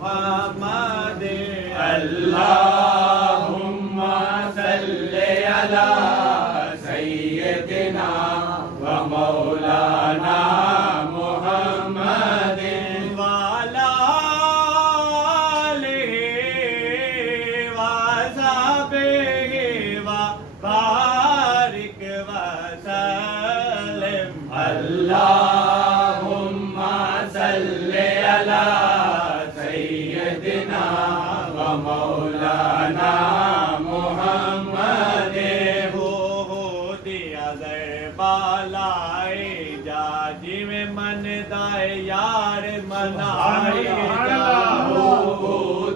محمد اللهم صل على سيدنا ومولانا محمد وعلى آله وصحبه وبارك وسلم اللهم صل على سيدنا ومولانا محمد ہو دیا زر بالائے جا جی میں من دائے یار منائے جا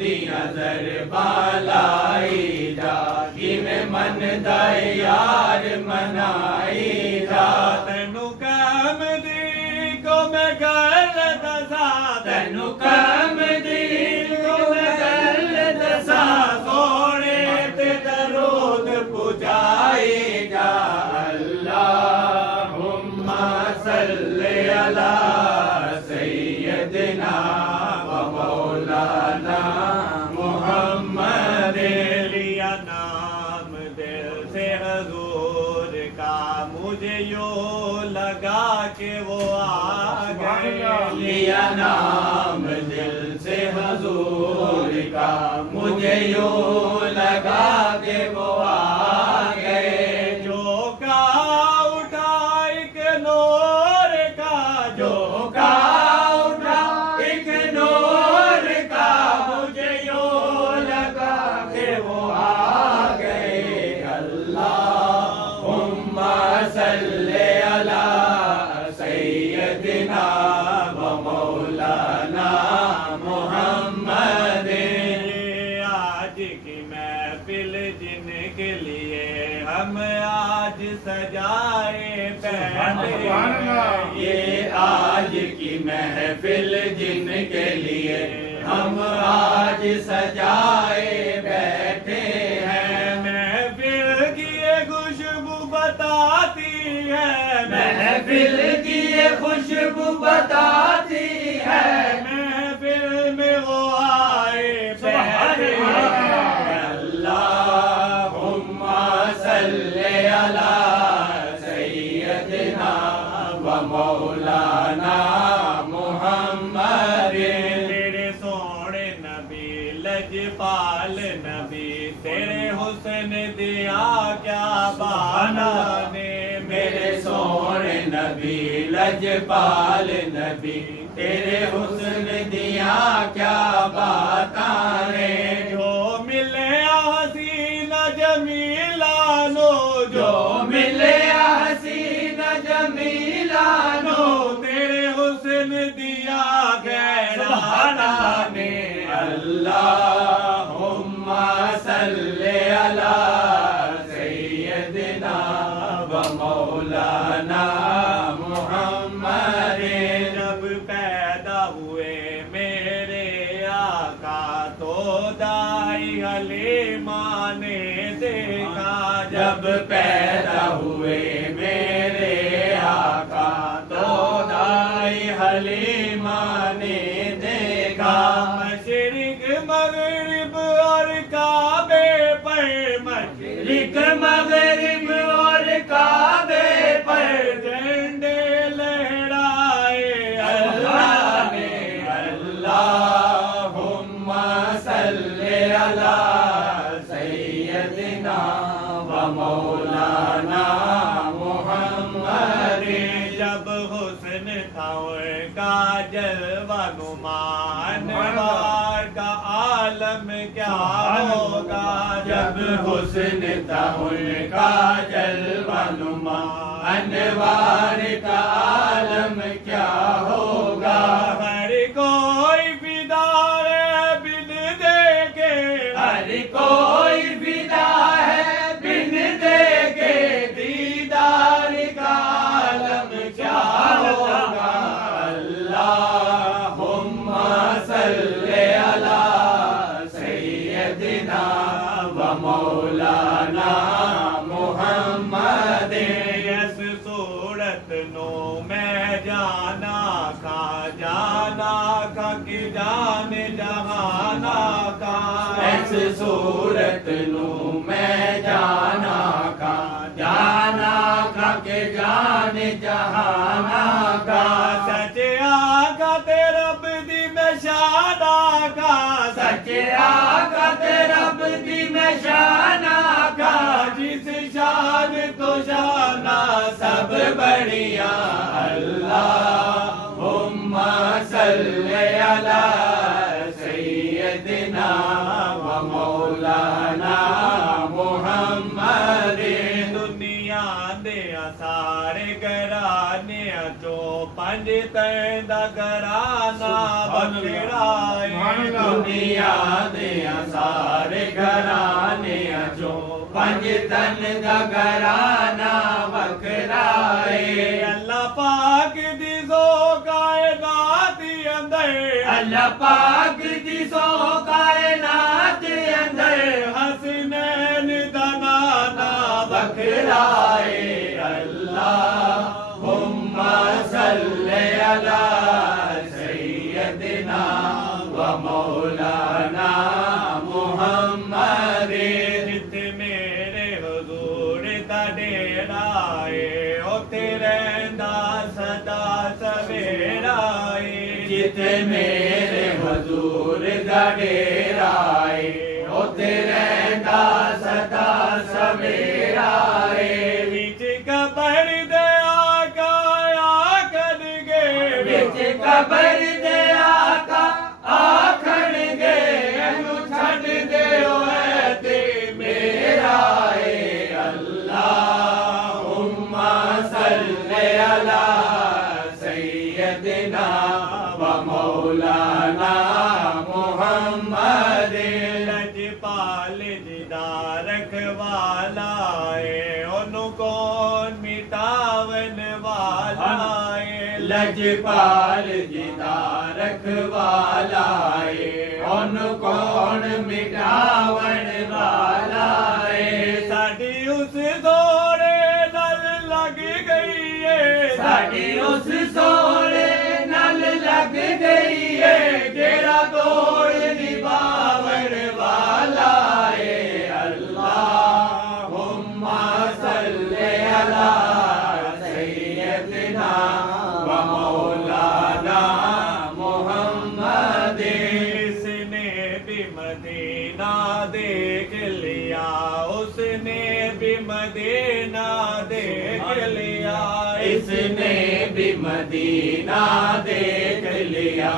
دیا در بالائی جا کہ میں من دائے یار منائی جا تینو کام دی کو میں گل دسا تینو کام دی کو میں گل دسا سونے تے درود پجائی جا اللہم صل علی سیدنا و مولانا محمد لیا نام دل سے حضور کا مجھے یوں لگا کہ وہ آ گئے لیا نام دل سے حضور کا مجھے یوں لگا کہ وہ آ گئے جو کا اٹھا ایک نور کا جو کا اٹھا ایک نور کا مجھے یوں لگا کہ وہ آ گئے اللہم صل علی سیدنا و مولانا محمد آج کی محفل جن کے لیے ہم آج سجائے بیٹھے یہ آج کی محفل جن کے لیے ہم آج سجائے بیٹھے ہیں محفل کی یہ خوشبو بتاتی ہے محفل کی یہ خوشبو بتاتی ہے محفل میں وہ آئے بیٹھے اللہم صل علی سیدنا و مولانا محمد تیرے سونے نبی لجپال نبی تیرے حسن دیا کیا بانا نے میرے سونے نبی لجپال نبی تیرے حسن دیا کیا باتاں نے جو ملے حسین جمیلانو جو ملے حسین جمیلانو تیرے حسن دیا گہرانا نے اللہم صل علی سیدنا و مولانا محمد جب پیدا ہوئے میرے آقا تو دائی حلیمہ نے دیکھا جب پیدا ہوئے میرے آقا تو دائی حلیمہ نے دیکھا مشرق مغرب اور کعبے پر مشرق مغرب اور کعبے پر جھنڈے لہرائے اللہ نے اللہم صل علی سیدنا و مولانا محمد جب حسن تھا ان کا جلوہ نمائن انوار کا عالم کیا ہوگا جب حسن تھا ان کا جلوہ نما انوار کا عالم کیا ہوگا ہر کوئی فدا ہے بن دیکھے ہر کوئی فدا ہے بن دیکھے دیدار کا عالم کیا ہوگا اللہم صل علی سیدنا و مولانا محمد اس صورت نو میں جانا کا کہ جان جہاں جس صورت نو میں جانا کھا کے جان جہانا کا سچ آقا تے رب دی میں شان آقا سچ آقا تے رب دی میں شان آقا جس شان تو شانہ سب بڑھیا اللہم صلی علی سیدنا و مولانا محمد دنیا دے سارے گھرانے چو پنج تین دا گھرانہ بکھرائے دنیا دیا سارے گھرانے جو پنج تن دا گھرانا وکرائے اللہ پاک دی سو کائنات اندر اللہ پاک دی سو کائنات اندر حسنین دا نانا وکرائے اللہم صلی علی سیدنا و مولانا محمد جت میرے حضور دا ڈیرا اے اوتھے رہندا سدا سویرا اے جتے میرے حضور دا ڈیرا اے اوتے رہندا سدا سویرا اے وچ قبر دے آقا آکھن گے وچ قبر دے آقا آکھن گے اینو چھڈ دیو اے تے میرا اے اللہم صلی علی سیدنا و مولانا محمد لجپال جدا رکھوالا اے اونوں کون مٹاون والا اے لجپال جدا رکھوالا اے ان کون مٹاون والا اے ساڈی اس سونے نال لگ گئی اے ساڈی اس سونے نال لگ گئی ہے جیڑا توڑ نباون والا ہے اللہم صلی علی سیدنا و مولانا محمد اس نے بھی مدینہ دیکھ لیا اس نے بھی مدینہ دیکھ لیا اس نے بھی مدینہ دیکھ لیا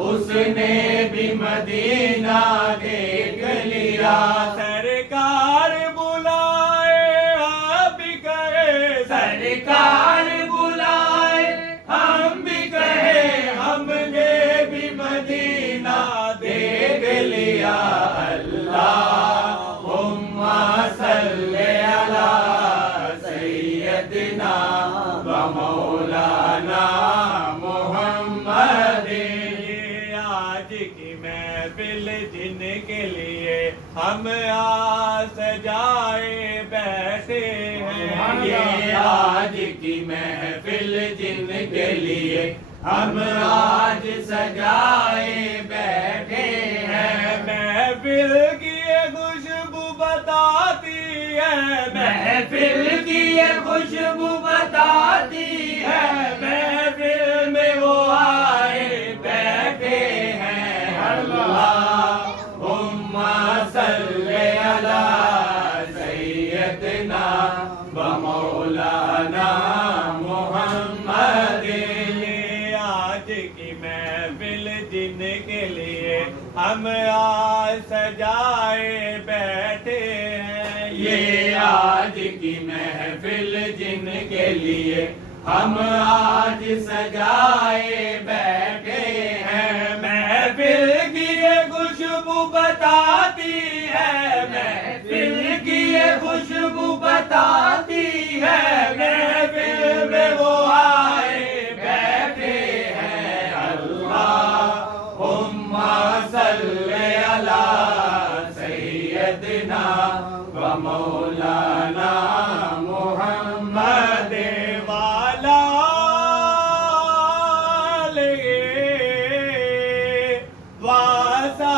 اس نے بھی مدینہ دیکھ لیا سرکار بلائے آپ بھی کہے سرکار بلائے ہم بھی کہے ہم نے بھی مدینہ دیکھ لیا اللہم صلی علی سیدنا و مولانا محمد یہ آج کی محفل جن کے لیے ہم آس سجائے بیٹھے ہیں یہ آج کی محفل جن کے لیے ہم آج سجائے بیٹھے ہیں محفل کی یہ خوشبو بتاتی ہے محفل کی یہ خوشبو بتاتی ہے محفل میں وہ آئے بیٹھے ہیں اللہم صلی علی سیدنا و مولانا محمد یہ آج کی محفل جن کے لیے ہم آج سجائے بیٹھے ہیں یہ آج کی محفل جن کے لیے ہم آج سجائے بیٹھے ہیں محفل کی یہ خوشبو بتاتی ہے محفل کی یہ خوشبو بتاتی ہے محفل میں وہ آئے بیٹھے ہیں اللہم صلی علی سیدنا و مولانا محمد والا لے واسا